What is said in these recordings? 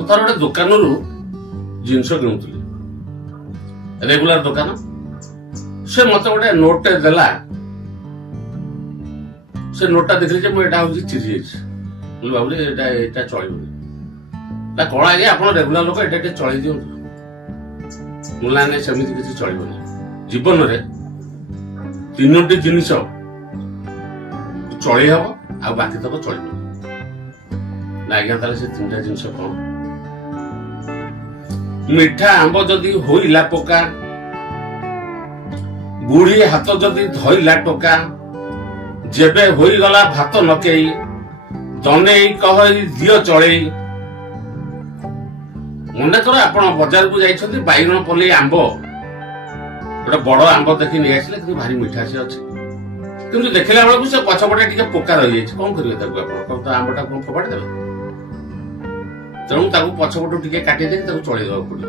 ମୁଁ ଥରେ ଗୋଟେ ଦୋକାନରୁ ଜିନିଷ କିଣୁଥିଲି, ରେଗୁଲାର ଦୋକାନ। ସେ ମତେ ଗୋଟେ ନୋଟଟେ ଦେଲା। ସେ ନୋଟଟା ଦେଖିଲି ଯେ ମୁଁ ଏଇଟା ହଉଛି ଚିରି ଯାଇଛି। ମୁଁ ଭାବିଲି ଏଇଟା ଚଳିବନି। ତା କଣ ଆଜ୍ଞା ଆପଣ ରେଗୁଲାର ଲୋକ, ଏଇଟା ଟିକେ ଚଳେଇ ଦିଅନ୍ତୁ। ମୁଁ ନାଇଁ ସେମିତି କିଛି ଚଳିବନି। ଜୀବନରେ ତିନୋଟି ଜିନିଷ ଚଳେଇ ହବ ଆଉ ବାକି ତକ ଚଳିବନି। ନା ଆଜ୍ଞା ତାହେଲେ ସେ ତିନିଟା ଜିନିଷ କଣ? ମିଠା ଆମ୍ବ ଯଦି ହୋଇଲା ପକା, ବୁଢୀ ହାତ ଯଦି ଧଇଲା ଟୋକା, ଯେବେ ହୋଇଗଲା ଭାତ ନକେଇ, ଦନେଇ କହଇ ଦିଅ ଚଳେଇ। ମନେକର ଆପଣ ବଜାରକୁ ଯାଇଛନ୍ତି, ବାଇଗଣ ପଲେଇ ଆମ୍ବ ଗୋଟେ ବଡ ଆମ୍ବ ଦେଖି ନେଇ ଆସିଲେ, କିନ୍ତୁ ଭାରି ମିଠା ସେ ଅଛି। କିନ୍ତୁ ଦେଖିଲା ବେଳକୁ ସେ ପଛପଟେ ଟିକେ ପୋକା ରହିଯାଇଛି। କଣ କରିବେ ତାକୁ? ଆପଣ ତ ଆମ୍ବଟା କଣ ଫୋପାଡ଼ି ଦେବେ? ତେଣୁ ତାକୁ ପଛପଟୁ ଟିକେ କାଟି ଦେଇକି ତାକୁ ଚଳେଇ ଦେବାକୁ ପଡିବ।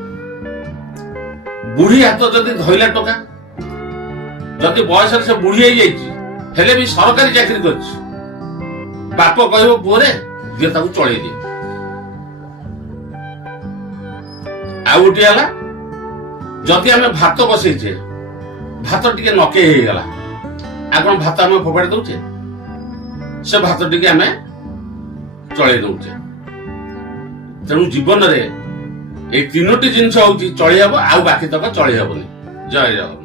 ବୁଢୀ ହାତ ଯଦି ଧଇଲା ଟୋକା, ଯଦି ବୟସରେ ସେ ବୁଢୀ ହେଇଯାଇଛି ହେଲେ ବି ସରକାରୀ ଚାକିରି କରିଛି, ବାପ କହିବ ପୁଅରେ ଯିଏ ତାକୁ ଚଳେଇ ଦିଏ। ଆଉ ଗୋଟିଏ ହେଲା, ଯଦି ଆମେ ଭାତ ବସେଇଛେ, ଭାତ ଟିକେ ନକେଇ ହେଇଗଲା, ଆଉ କଣ ଭାତ ଆମେ ଫୋପାଡ଼ି ଦଉଛେ? ସେ ଭାତ ଟିକେ ଆମେ ଚଳେଇ ଦଉଛେ। ତେଣୁ ଜୀବନରେ ଏଇ ତିନୋଟି ଜିନିଷ ହଉଛି ଚଳି ହବ ଆଉ ବାକି ତକ ଚଳି ହବନି। ଜୟ ଜଗନ୍ନାଥ।